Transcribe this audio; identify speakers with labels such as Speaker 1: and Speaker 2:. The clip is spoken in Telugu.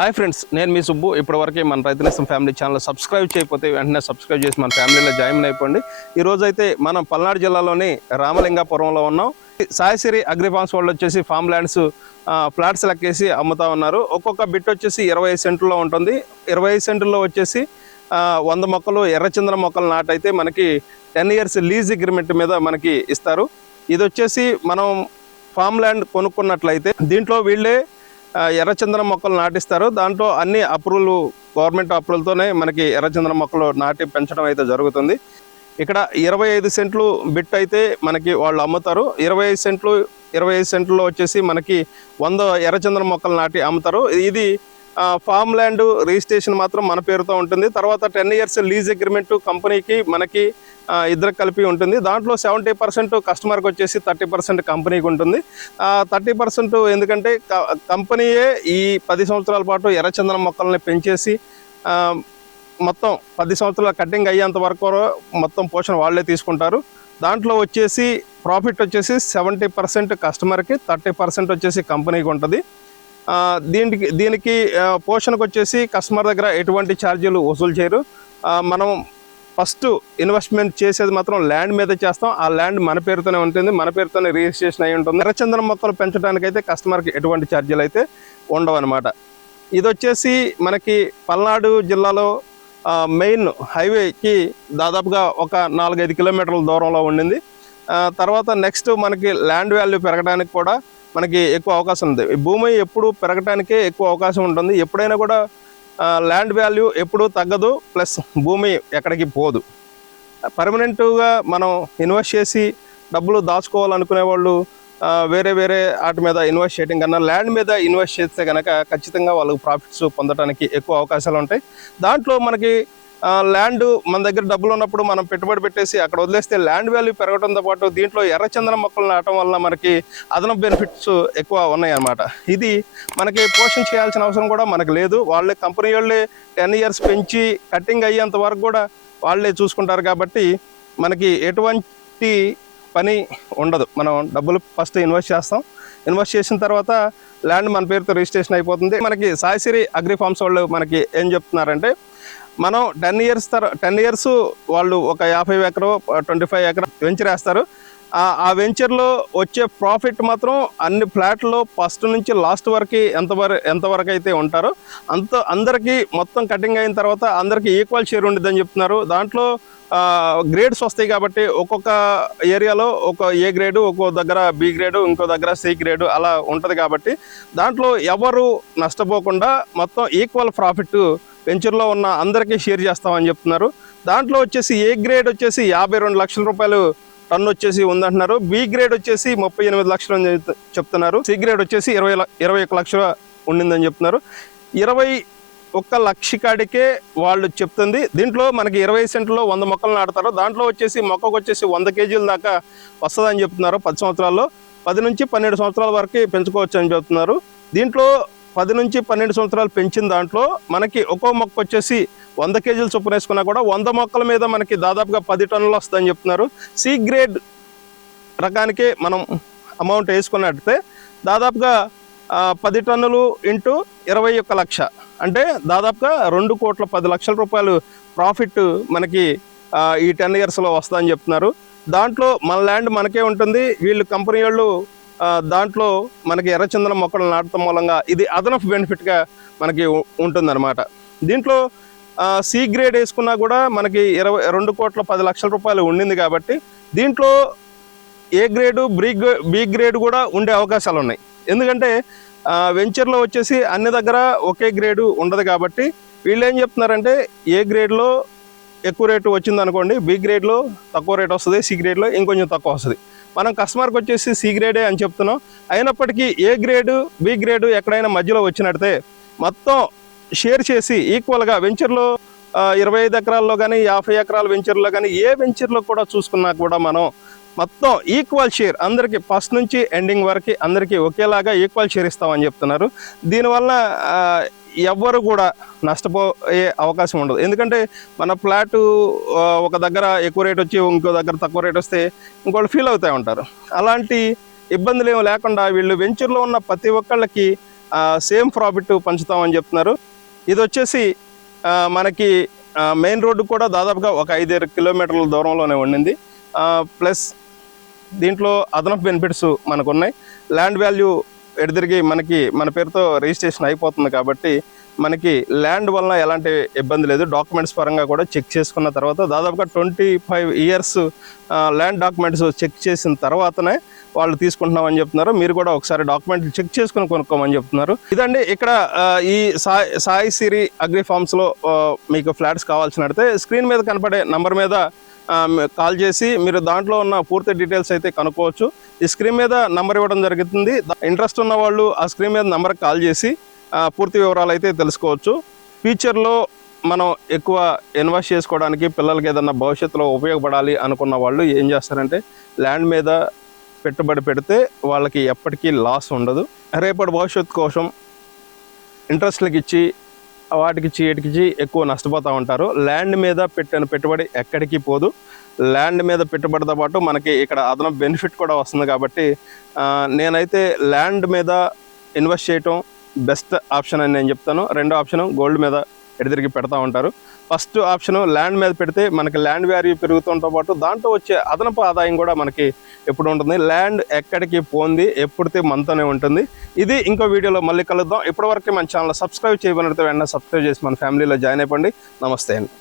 Speaker 1: హాయ్ ఫ్రెండ్స్ నేను మీ సుబ్బు. ఇప్పటివరకు మన రైతునేస్తం ఫ్యామిలీ ఛానల్ సబ్స్క్రైబ్ చేయకపోతే వెంటనే సబ్స్క్రైబ్ చేసి మన ఫ్యామిలీలో జాయిన్ అయిపోండి. ఈ రోజు అయితే మనం పల్నాడు జిల్లాలోని రామలింగాపురంలో ఉన్నాం. సాయిసిరి అగ్రిఫార్మ్స్ వాళ్ళు వచ్చేసి ఫామ్ ల్యాండ్స్ ఫ్లాట్స్ లెక్కేసి అమ్ముతా ఉన్నారు. ఒక్కొక్క బిట్ వచ్చేసి ఇరవై ఐదు ఉంటుంది. ఇరవై ఐదు వచ్చేసి వంద మొక్కలు ఎర్రచంద్ర మొక్కలు నాటైతే మనకి టెన్ ఇయర్స్ లీజ్ అగ్రిమెంట్ మీద మనకి ఇస్తారు. ఇది వచ్చేసి మనం ఫామ్ ల్యాండ్ కొనుక్కున్నట్లయితే దీంట్లో వీళ్ళే ఎర్రచందనం మొక్కలు నాటిస్తారు. దాంట్లో అన్ని అప్రూవల్ గవర్నమెంట్ అప్రూవల్తోనే మనకి ఎర్రచందనం మొక్కలు నాటి పెంచడం అయితే జరుగుతుంది. ఇక్కడ ఇరవై ఐదు సెంట్లు బిట్ అయితే మనకి వాళ్ళు అమ్ముతారు. ఇరవై ఐదు సెంట్లు ఇరవై ఐదు సెంట్లో వచ్చేసి మనకి వంద ఎర్రచందనం మొక్కలు నాటి అమ్ముతారు. ఇది ఫామ్ ల్యాండ్ రిజిస్ట్రేషన్ మాత్రం మన పేరుతో ఉంటుంది. తర్వాత టెన్ ఇయర్స్ లీజ్ అగ్రిమెంట్ కంపెనీకి మనకి ఇద్దరు కలిపి ఉంటుంది. దాంట్లో సెవెంటీ పర్సెంట్ కస్టమర్కి వచ్చేసి థర్టీ పర్సెంట్ కంపెనీకి ఉంటుంది. థర్టీ పర్సెంట్ ఎందుకంటే క- కంపెనీయే ఈ పది సంవత్సరాల పాటు ఎర్రచందనం మొక్కల్ని పెంచేసి మొత్తం పది సంవత్సరాల కటింగ్ అయ్యేంత వరకు మొత్తం పోషణ వాళ్ళే తీసుకుంటారు. దాంట్లో వచ్చేసి ప్రాఫిట్ వచ్చేసి సెవెంటీ పర్సెంట్ కస్టమర్కి థర్టీ పర్సెంట్ వచ్చేసి కంపెనీకి ఉంటుంది. దీనికి దీనికి ఆ, పోషణకు వచ్చేసి కస్టమర్ దగ్గర ఎటువంటి ఛార్జీలు వసూలు చేయరు. మనం ఫస్ట్ ఇన్వెస్ట్మెంట్ చేసేది మాత్రం ల్యాండ్ మీద చేస్తాం. ఆ ల్యాండ్ మన పేరుతోనే ఉంటుంది. మన పేరుతోనే రిజిస్ట్రేషన్ అయి ఉంటుంది. ఎర్రచందనం మొక్కలు పెంచడానికి అయితే కస్టమర్కి ఎటువంటి ఛార్జీలు అయితే ఉండవన్నమాట. ఇది వచ్చేసి మనకి పల్నాడు జిల్లాలో మెయిన్ హైవేకి దాదాపుగా ఒక నాలుగైదు కిలోమీటర్ల దూరంలో ఉండింది. తర్వాత నెక్స్ట్ మనకి ల్యాండ్ వాల్యూ పెరగడానికి కూడా మనకి ఎక్కువ అవకాశం ఉంది. ఈ భూమి ఎప్పుడు పెరగటానికే ఎక్కువ అవకాశం ఉంటుంది. ఎప్పుడైనా కూడా ల్యాండ్ వాల్యూ ఎప్పుడూ తగ్గదు. ప్లస్ భూమి ఎక్కడికి పోదు. పర్మనెంట్గా మనం ఇన్వెస్ట్ చేసి డబ్బులు దాచుకోవాలనుకునే వాళ్ళు వేరే వేరే వాటి మీద ఇన్వెస్ట్ చేయడం కన్నా ల్యాండ్ మీద ఇన్వెస్ట్ చేస్తే కనుక ఖచ్చితంగా వాళ్ళకు ప్రాఫిట్స్ పొందడానికి ఎక్కువ అవకాశాలు ఉంటాయి. దాంట్లో మనకి ల్యాండ్ మన దగ్గర డబ్బులు ఉన్నప్పుడు మనం పెట్టుబడి పెట్టేసి అక్కడ వదిలేస్తే ల్యాండ్ వాల్యూ పెరగడంతో పాటు దీంట్లో ఎర్రచందనం మొక్కలు నాటడం వల్ల మనకి అదనపు బెనిఫిట్స్ ఎక్కువ ఉన్నాయన్నమాట. ఇది మనకి పోషణ చేయాల్సిన అవసరం కూడా మనకు లేదు. వాళ్ళే కంపెనీ వాళ్ళే టెన్ ఇయర్స్ పెంచి కటింగ్ అయ్యేంత వరకు కూడా వాళ్ళే చూసుకుంటారు కాబట్టి మనకి ఎటువంటి పని ఉండదు. మనం డబ్బులు ఫస్ట్ ఇన్వెస్ట్ చేస్తాం. ఇన్వెస్ట్ చేసిన తర్వాత ల్యాండ్ మన పేరుతో రిజిస్ట్రేషన్ అయిపోతుంది. మనకి సాయిసిరి అగ్రి ఫార్మ్స్ వాళ్ళు మనకి ఏం చెప్తున్నారంటే మనం టెన్ ఇయర్స్ తర్ టెన్ ఇయర్స్ వాళ్ళు ఒక యాభై ఎకరో ట్వంటీ ఫైవ్ ఎకర వెంచర్ వేస్తారు. ఆ- ఆ వెంచర్లో వచ్చే ప్రాఫిట్ మాత్రం అన్ని ఫ్లాట్లో ఫస్ట్ నుంచి లాస్ట్ వరకు ఎంతవరకు ఎంతవరకు అయితే ఉంటారో అంత అందరికీ మొత్తం కటింగ్ అయిన తర్వాత అందరికీ ఈక్వల్ షేర్ ఉండిద్దని చెప్తున్నారు. దాంట్లో గ్రేడ్స్ వస్తాయి కాబట్టి ఒక్కొక్క ఏరియాలో ఒక ఏ గ్రేడు ఒక్కో దగ్గర బి గ్రేడు ఇంకో దగ్గర సి గ్రేడు అలా ఉంటుంది కాబట్టి దాంట్లో ఎవరు నష్టపోకుండా మొత్తం ఈక్వల్ ప్రాఫిట్ వెంచర్లో ఉన్న అందరికీ షేర్ చేస్తామని చెప్తున్నారు. దాంట్లో వచ్చేసి ఏ గ్రేడ్ వచ్చేసి యాభై రెండు లక్షల రూపాయలు టన్ వచ్చేసి ఉందంటున్నారు. బి గ్రేడ్ వచ్చేసి ముప్పై ఎనిమిది లక్షలు అని చెప్తు- చెప్తున్నారు. సి గ్రేడ్ వచ్చేసి ఇరవై ఇరవై ఒక లక్షల ఉండిందని చెప్తున్నారు. ఇరవై ఒక్క లక్ష కాడికే వాళ్ళు చెప్తుంది. దీంట్లో మనకి ఇరవై సెంట్లో వంద మొక్కలు నాటుతారు. దాంట్లో వచ్చేసి మొక్కకు వచ్చేసి వంద కేజీల దాకా వస్తుందని చెప్తున్నారు పది సంవత్సరాల్లో. పది నుంచి పన్నెండు సంవత్సరాల వరకు పెంచుకోవచ్చు అని చెప్తున్నారు. దీంట్లో పది నుంచి పన్నెండు సంవత్సరాలు పెంచిన దాంట్లో మనకి ఒక్కో మొక్క వచ్చేసి వంద కేజీలు చొప్పున వేసుకున్నా కూడా వంద మొక్కల మీద మనకి దాదాపుగా పది టన్నులు వస్తుందని చెప్తున్నారు. సి గ్రేడ్ రకానికి మనం అమౌంట్ వేసుకున్నట్టే దాదాపుగా పది టన్నులు ఇంటూ ఇరవై ఒక్క లక్ష. అంటే దాదాపుగా రెండు కోట్ల పది లక్షల రూపాయలు ప్రాఫిట్ మనకి ఈ టెన్ ఇయర్స్లో వస్తుందని చెప్తున్నారు. దాంట్లో మన ల్యాండ్ మనకే ఉంటుంది. వీళ్ళు కంపెనీ వాళ్ళు దాంట్లో మనకి ఎర్రచందనం మొక్కలు నాటడం మూలంగా ఇది అదనపు బెనిఫిట్గా మనకి ఉంటుందన్నమాట. దీంట్లో సి గ్రేడ్ వేసుకున్నా కూడా మనకి ఇరవై రెండు కోట్ల పది లక్షల రూపాయలు ఉండింది కాబట్టి దీంట్లో ఏ గ్రేడు బ్రీ బి గ్రేడ్ కూడా ఉండే అవకాశాలు ఉన్నాయి. ఎందుకంటే వెంచర్లో వచ్చేసి అన్ని దగ్గర ఒకే గ్రేడు ఉండదు కాబట్టి వీళ్ళు ఏం చెప్తున్నారంటే ఏ గ్రేడ్లో ఎక్కువ రేటు వచ్చింది అనుకోండి బి గ్రేడ్లో తక్కువ రేట్ వస్తుంది సి గ్రేడ్లో ఇంకొంచెం తక్కువ వస్తుంది. మనం కస్టమర్కి వచ్చేసి సి గ్రేడే అని చెప్తున్నాం. అయినప్పటికీ ఏ గ్రేడు బి గ్రేడు ఎక్కడైనా మధ్యలో వచ్చినట్టే మొత్తం షేర్ చేసి ఈక్వల్గా వెంచర్లో ఇరవై ఐదు ఎకరాల్లో కానీ యాభై ఎకరాల వెంచర్లో కానీ ఏ వెంచర్లో కూడా చూసుకున్నా కూడా మనం మొత్తం ఈక్వల్ షేర్ అందరికీ ఫస్ట్ నుంచి ఎండింగ్ వరకు అందరికీ ఒకేలాగా ఈక్వల్ షేర్ ఇస్తామని చెప్తున్నారు. దీనివల్ల ఎవ్వరు కూడా నష్టపోయే అవకాశం ఉండదు. ఎందుకంటే మన ఫ్లాట్ ఒక దగ్గర ఎక్కువ రేట్ వచ్చి ఇంకో దగ్గర తక్కువ రేట్ వస్తే ఇంకోళ్ళు ఫీల్ అవుతూ ఉంటారు. అలాంటి ఇబ్బందులు ఏమి లేకుండా వీళ్ళు వెంచర్లో ఉన్న ప్రతి ఒక్కళ్ళకి సేమ్ ప్రాఫిట్ పంచుతామని చెప్తున్నారు. ఇది వచ్చేసి మనకి మెయిన్ రోడ్డు కూడా దాదాపుగా ఒక ఐదారు కిలోమీటర్ల దూరంలోనే ఉండింది. ప్లస్ దీంట్లో అదనపు బెనిఫిట్స్ మనకు ఉన్నాయి ల్యాండ్ వాల్యూ ఎడదిరిగి మనకి మన పేరుతో రిజిస్ట్రేషన్ అయిపోతుంది కాబట్టి మనకి ల్యాండ్ వలన ఎలాంటి ఇబ్బంది లేదు. డాక్యుమెంట్స్ పరంగా కూడా చెక్ చేసుకున్న తర్వాత దాదాపుగా twenty five years land documents check చేసిన తర్వాతనే వాళ్ళు తీసుకుంటున్నామని చెప్తున్నారు. మీరు కూడా ఒకసారి డాక్యుమెంట్లు చెక్ చేసుకుని కొనుక్కోమని చెప్తున్నారు. ఇదండి ఇక్కడ ఈ సాయి సాయి సిరి అగ్రి ఫార్మ్స్లో మీకు ఫ్లాట్స్ కావాల్సినట్టే స్క్రీన్ మీద కనపడే నంబర్ మీద కాల్ చేసి మీరు దాంట్లో ఉన్న పూర్తి డీటెయిల్స్ అయితే కనుక్కోవచ్చు. ఈ స్క్రీన్ మీద నంబర్ ఇవ్వడం జరుగుతుంది. ఇంట్రెస్ట్ ఉన్న వాళ్ళు ఆ స్క్రీన్ మీద నెంబర్ కాల్ చేసి పూర్తి వివరాలు అయితే తెలుసుకోవచ్చు. ఫ్యూచర్లో మనం ఎక్కువ ఇన్వెస్ట్ చేసుకోవడానికి పిల్లలకి ఏదన్నా భవిష్యత్తులో ఉపయోగపడాలి అనుకున్న వాళ్ళు ఏం చేస్తారంటే ల్యాండ్ మీద పెట్టుబడి పెడితే వాళ్ళకి ఎప్పటికీ లాస్ ఉండదు. రేపటి భవిష్యత్తు కోసం ఇంట్రెస్ట్లకు ఇచ్చి వాటికి ఇచ్చి ఎక్కువ నష్టపోతూ ఉంటారు. ల్యాండ్ మీద పెట్టిన పెట్టుబడి ఎక్కడికి పోదు. ల్యాండ్ మీద పెట్టుబడితో పాటు మనకి ఇక్కడ అదనపు బెనిఫిట్ కూడా వస్తుంది కాబట్టి నేనైతే ల్యాండ్ మీద ఇన్వెస్ట్ చేయటం బెస్ట్ ఆప్షన్ అని నేను చెప్తాను. రెండో ఆప్షన్ గోల్డ్ మీద ఎడతిరిగి పెడతా ఉంటారు. ఫస్ట్ ఆప్షన్ ల్యాండ్ మీద పెడితే మనకి ల్యాండ్ వాల్యూ పెరుగుతుంతో పాటు దాంట్లో వచ్చే అదనపు ఆదాయం కూడా మనకి ఎప్పుడు ఉంటుంది. ల్యాండ్ ఎక్కడికి పోంది ఎప్పుడితే మనతోనే ఉంటుంది. ఇది ఇంకో వీడియోలో మళ్ళీ కలుద్దాం. ఇప్పటివరకు మన ఛానల్ సబ్స్క్రైబ్ చేయబడితే వెంటనే సబ్స్క్రైబ్ చేసి మన ఫ్యామిలీలో జాయిన్ అయిపోండి. నమస్తే అండి.